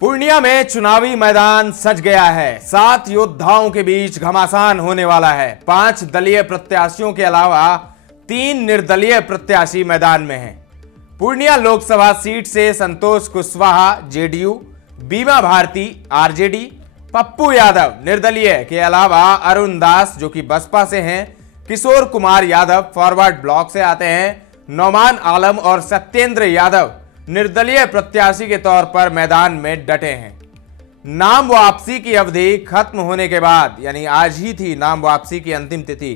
पूर्णिया में चुनावी मैदान सज गया है। 7 योद्धाओं के बीच घमासान होने वाला है। 5 दलीय प्रत्याशियों के अलावा 3 निर्दलीय प्रत्याशी मैदान में हैं। पूर्णिया लोकसभा सीट से संतोष कुशवाहा जेडीयू, बीमा भारती आरजेडी, पप्पू यादव निर्दलीय के अलावा अरुण दास जो कि बसपा से हैं, किशोर कुमार यादव फॉरवर्ड ब्लॉक से आते हैं, नौमान आलम और सत्येंद्र यादव निर्दलीय प्रत्याशी के तौर पर मैदान में डटे हैं। नाम वापसी की अवधि खत्म होने के बाद, यानी आज ही थी नाम वापसी की अंतिम तिथि,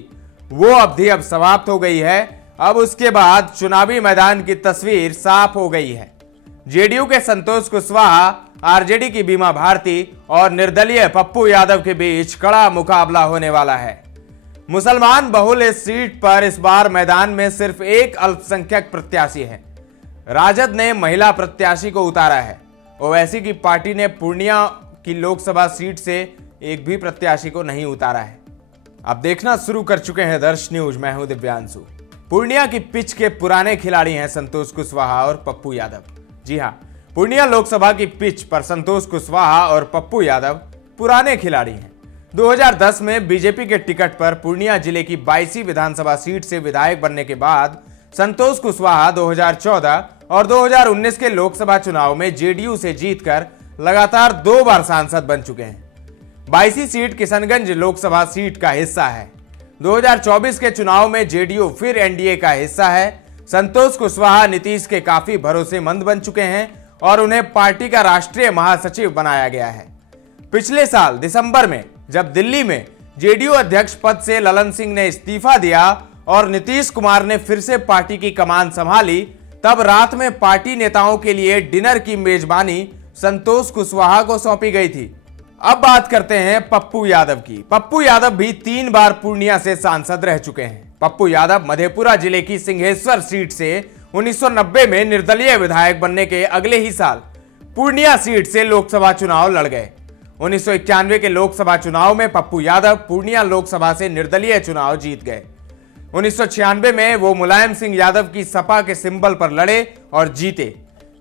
वो अवधि अब समाप्त हो गई है। अब उसके बाद चुनावी मैदान की तस्वीर साफ हो गई है। जेडीयू के संतोष कुशवाहा, आरजेडी की बीमा भारती और निर्दलीय पप्पू यादव के बीच कड़ा मुकाबला होने वाला है। मुसलमान बहुल इस सीट पर इस बार मैदान में सिर्फ एक अल्पसंख्यक प्रत्याशी है। राजद ने महिला प्रत्याशी को उतारा है। ओवैसी की पार्टी ने पूर्णिया की लोकसभा सीट से एक भी प्रत्याशी को नहीं उतारा है। अब देखना शुरू कर चुके हैं दर्श न्यूज। मैं हूं दिव्यांशु। पूर्णिया की पिच के पुराने खिलाड़ी हैं संतोष कुशवाहा और पप्पू यादव। जी हां, पूर्णिया लोकसभा की पिच पर संतोष कुशवाहा और पप्पू यादव पुराने खिलाड़ी हैं। 2010 में बीजेपी के टिकट पर पूर्णिया जिले की 22वीं विधानसभा सीट से विधायक बनने के बाद संतोष कुशवाहा 2014 और 2019 के लोकसभा चुनाव में जेडीयू से जीतकर लगातार 2 बार सांसद बन चुके हैं। 22वीं सीट किशनगंज लोकसभा सीट का हिस्सा है। 2024 के चुनाव में जेडीयू फिर एनडीए का हिस्सा है। संतोष कुशवाहा नीतीश के काफी भरोसेमंद बन चुके हैं और उन्हें पार्टी का राष्ट्रीय महासचिव बनाया गया है। पिछले साल दिसंबर में जब दिल्ली में जेडीयू अध्यक्ष पद से ललन सिंह ने इस्तीफा दिया और नीतीश कुमार ने फिर से पार्टी की कमान संभाली, तब रात में पार्टी नेताओं के लिए डिनर की मेजबानी संतोष कुशवाहा को सौंपी गई थी। अब बात करते हैं पप्पू यादव की। पप्पू यादव भी 3 बार पूर्णिया से सांसद रह चुके हैं। पप्पू यादव मधेपुरा जिले की सिंहेश्वर सीट से 1990 में निर्दलीय विधायक बनने के अगले ही साल पूर्णिया सीट से लोकसभा चुनाव लड़ गए। 1991 के लोकसभा चुनाव में पप्पू यादव पूर्णिया लोकसभा से निर्दलीय चुनाव जीत गए। 1996 में वो मुलायम सिंह यादव की सपा के सिंबल पर लड़े और जीते।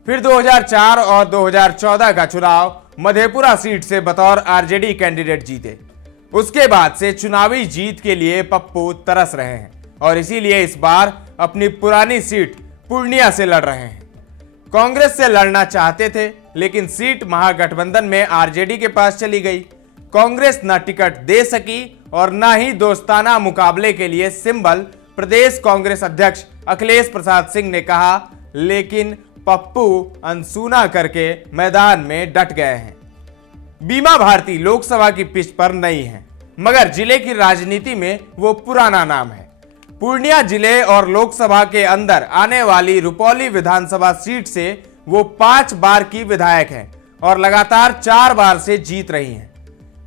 फिर 2004 और 2014 का चुनाव मधेपुरा सीट से बतौर आरजेडी कैंडिडेट जीते। उसके बाद से चुनावी जीत के लिए पप्पू तरस रहे हैं और इसीलिए इस बार अपनी पुरानी सीट पूर्णिया से लड़ रहे हैं। कांग्रेस से लड़ना चाहते थे, लेकिन सीट महागठबंधन में आरजेडी के पास चली गई। कांग्रेस न टिकट दे सकी और न ही दोस्ताना मुकाबले के लिए सिंबल प्रदेश कांग्रेस अध्यक्ष अखिलेश प्रसाद सिंह ने कहा, लेकिन पप्पू अनसुना करके मैदान में डट गए हैं। बीमा भारती लोकसभा की पिच पर नई है, मगर जिले की राजनीति में वो पुराना नाम है। पूर्णिया जिले और लोकसभा के अंदर आने वाली रुपौली विधानसभा सीट से वो 5 बार की विधायक हैं और लगातार 4 बार से जीत रही हैं।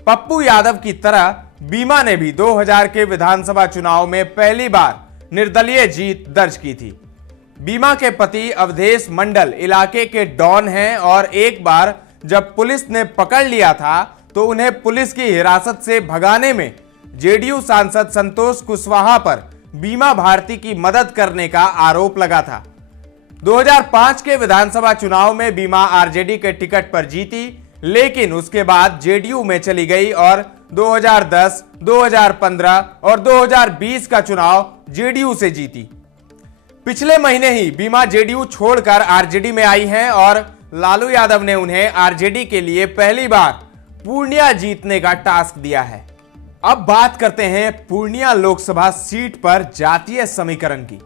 पप्पू यादव की तरह बीमा ने भी 2000 के विधानसभा चुनाव में पहली बार निर्दलीय जीत दर्ज की थी। बीमा के पति अवधेश मंडल इलाके के डॉन हैं और एक बार जब पुलिस ने पकड़ लिया था तो उन्हें पुलिस की हिरासत से भगाने में जेडीयू सांसद संतोष कुशवाहा पर बीमा भारती की मदद करने का आरोप लगा था। 2005 के विधानसभा चुनाव में बीमा आरजेडी के टिकट पर जीती, लेकिन उसके बाद जेडीयू में चली गई और 2010, 2015 और 2020 का चुनाव जेडीयू से जीती। पिछले महीने ही बीमा जेडीयू छोड़कर आरजेडी में आई हैं और लालू यादव ने उन्हें आरजेडी के लिए पहली बार पूर्णिया जीतने का टास्क दिया है। अब बात करते हैं पूर्णिया लोकसभा सीट पर जातीय समीकरण की।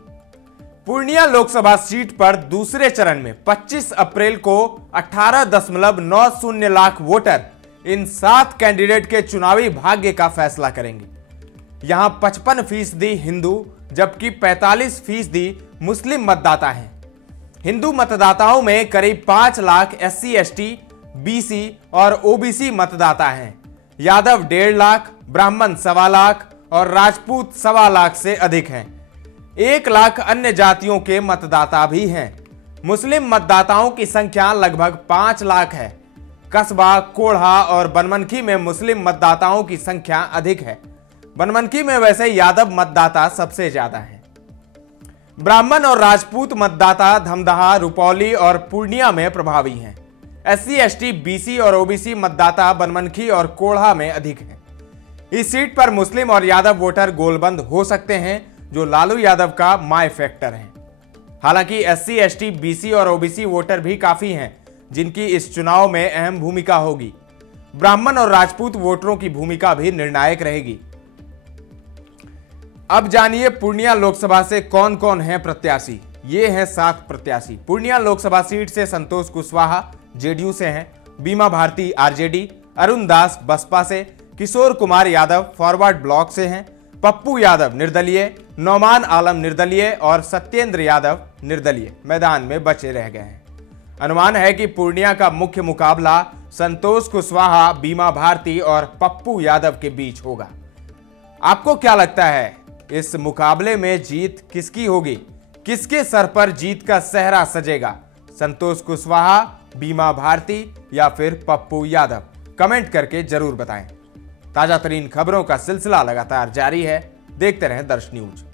पूर्णिया लोकसभा सीट पर दूसरे चरण में 25 अप्रैल को 18.90 लाख वोटर इन 7 कैंडिडेट के चुनावी भाग्य का फैसला करेंगे। यहां 55% हिंदू जबकि 45% मुस्लिम मतदाता हैं। हिंदू मतदाताओं में करीब 5 लाख SC, ST, BC और OBC मतदाता हैं। यादव 1.5 लाख, ब्राह्मण 1.25 लाख और राजपूत 1.25 लाख से अधिक हैं। 1 लाख अन्य जातियों के मतदाता भी हैं। मुस्लिम मतदाताओं की संख्या लगभग 5 लाख है। कस्बा, कोढ़ा और बनमनखी में मुस्लिम मतदाताओं की संख्या अधिक है। बनमनखी में वैसे यादव मतदाता सबसे ज्यादा हैं। ब्राह्मण और राजपूत मतदाता धमदाहा, रुपौली और पूर्णिया में प्रभावी हैं। SC, ST, BC और OBC मतदाता बनमनखी और कोढ़ा में अधिक हैं। इस सीट पर मुस्लिम और यादव वोटर गोलबंद हो सकते हैं, जो लालू यादव का माई फैक्टर है। हालांकि SC, ST, BC और OBC वोटर भी काफी हैं, जिनकी इस चुनाव में अहम भूमिका होगी। ब्राह्मण और राजपूत वोटरों की भूमिका भी निर्णायक रहेगी। अब जानिए पूर्णिया लोकसभा से कौन कौन है प्रत्याशी। ये हैं 7 प्रत्याशी। पूर्णिया लोकसभा सीट से संतोष कुशवाहा जेडीयू से हैं, बीमा भारती आरजेडी, अरुण दास बसपा से, किशोर कुमार यादव फॉरवर्ड ब्लॉक से हैं, पप्पू यादव निर्दलीय, नौमान आलम निर्दलीय और सत्येंद्र यादव निर्दलीय मैदान में बचे रह गए हैं। अनुमान है कि पूर्णिया का मुख्य मुकाबला संतोष कुशवाहा, बीमा भारती और पप्पू यादव के बीच होगा। आपको क्या लगता है, इस मुकाबले में जीत किसकी होगी? किसके सर पर जीत का सेहरा सजेगा? संतोष कुशवाहा, बीमा भारती या फिर पप्पू यादव? कमेंट करके जरूर बताएं। ताजा तरीन खबरों का सिलसिला लगातार जारी है, देखते रहें दर्श न्यूज।